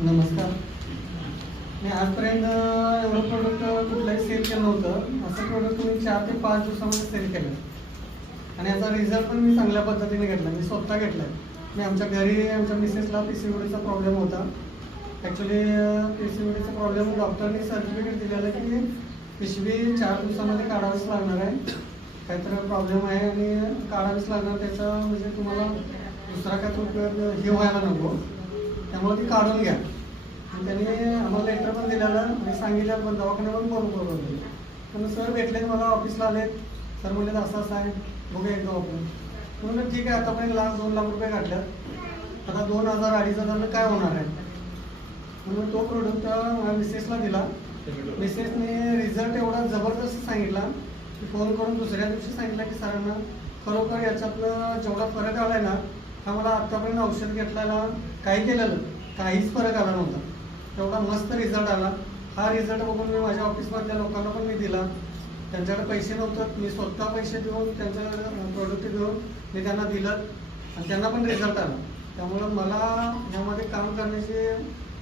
नमस्कार. मी आजपर्यंत एवढं प्रोडक्ट कुठलंही सेल केलं नव्हतं. असं प्रोडक्ट मी 4 ते 5 दिवसामध्ये सेल केलं आणि याचा रिझल्ट पण मी चांगल्या पद्धतीने घेतला. मी स्वतः घेतला आहे. मी आमच्या घरी आमच्या मिसेसला PCODचा प्रॉब्लेम होता. ॲक्च्युली PCODचा प्रॉब्लेम डॉक्टरनी सर्टिफिकेट दिलेलं की पिशवी 4 दिवसामध्ये काढावीच लागणार आहे. काहीतरी प्रॉब्लेम आहे आणि काढावीच लागणार. त्याचा म्हणजे तुम्हाला दुसरा काय उपयोग हे व्हायला नको, त्यामुळे ती काढून घ्या. आणि त्यांनी आम्हाला लेटर पण दिलेलं आणि सांगितलं पण दवाखान्यात पण बरोबर होते. पण सर भेटले मला ऑफिसला आले. सर म्हणले असं असं आहे, बघूया एकदा आपण. म्हणून ठीक आहे, आतापर्यंत 1-2 लाख रुपये काढल्यात. आता 2,000-2,500 काय होणार आहे. म्हणून तो प्रोडक्ट माझ्या मिसेसला दिला. मिसेसने रिझल्ट एवढा जबरदस्त सांगितला की फोन करून दुसऱ्या दिवशी सांगितलं की सरांना खरोखर याच्यातलं जेवढा फरक आला आहे ना, हा मला आत्तापर्यंत औषध घेतल्याला काही केलेलं काहीच फरक आला नव्हता. तेवढा मस्त रिझल्ट आला. हा रिझल्ट बघून मी माझ्या ऑफिसमधल्या लोकांना पण मी दिला. त्यांच्याकडे पैसे नव्हतं, मी स्वतः पैसे देऊन त्यांच्याकडे प्रोडक्ट देऊन मी त्यांना दिलं आणि त्यांना पण रिझल्ट आला. त्यामुळं मला ह्यामध्ये काम करण्याची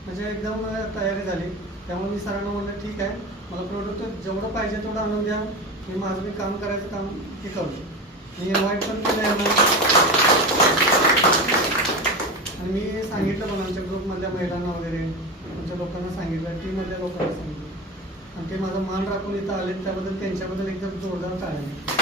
म्हणजे एकदम तयारी झाली. त्यामुळे मी सरांना म्हणलं ठीक आहे, मला प्रोडक्ट जेवढं पाहिजे तेवढं आणून द्या, मी माझं मी काम करायचं काम ते करतो. मी इन्व्हाइट पण केलं आणि मी सांगितलं पण आमच्या ग्रुपमधल्या महिलांना वगैरे आमच्या लोकांना सांगितलं, टीममधल्या लोकांना सांगितलं आणि ते माझा मान राखून इथं आले. त्याबद्दल त्यांच्याबद्दल एकदम जोरदार टाळ्या.